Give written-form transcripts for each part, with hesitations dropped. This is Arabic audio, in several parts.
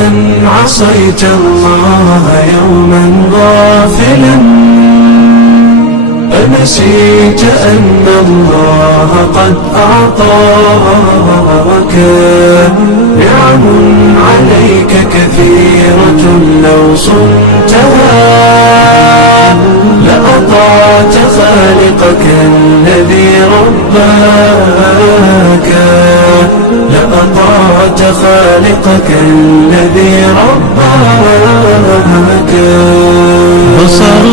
من عصيت الله يوما غافلا، أنسيت أن الله قد أعطاك نعم عليك كثيرة، لو صنتها لأطعت خالقك الذي رباك، لأطعت خالقك الذي رباك. بصر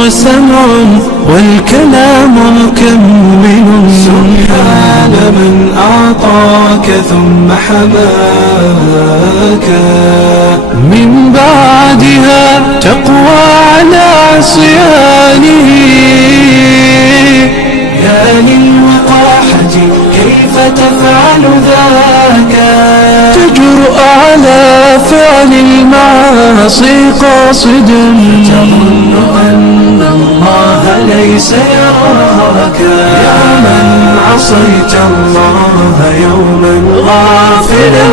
وسمع والكلام مكمل، سبحان من أعطاك ثم حماك. من بعدها تقوى على عصيانه، يا للوقاحة كيف تفعل ذاك، تجرؤ على فعل المعاصي قاصدا، تظن أن الله ليس يراك. يا من عصيت الله يوما غافلا،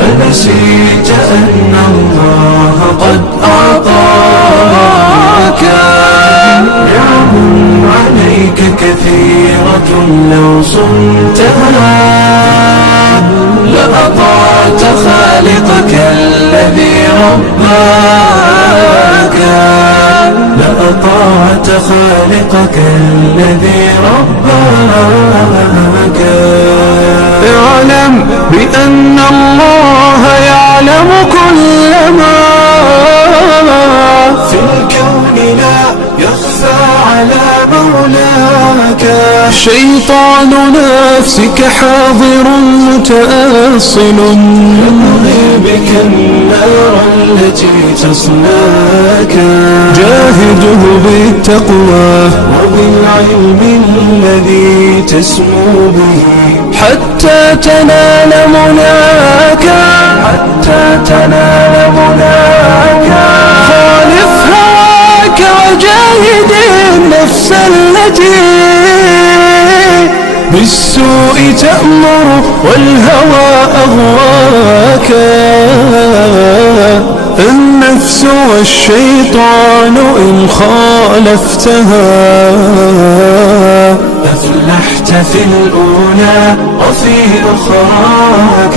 أنسيت أن الله قد أعطاك نعم عليك كثيرة، لو صنتها لأطعت خالقك الذي رباك، لأطعت خالقك الذي رباك. اعلم بأن الله يعلم كل ما في الكون، لا يخفى على مولاك. شيطان نفسك حاضر متأصل، يبغي بك النار التي تصلاك. جاهده بالتقوى وبالعلم الذي تسمو به، حتى تنال مناك، حتى تنال مناك. خالف هواك وجاهد النفس التي بالسوء تأمر والهوى أغواك. النفس والشيطان إن خالفتها أفلحت في الأولى وفي أخراك،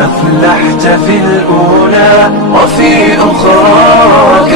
أفلحت في الأولى وفي أخراك.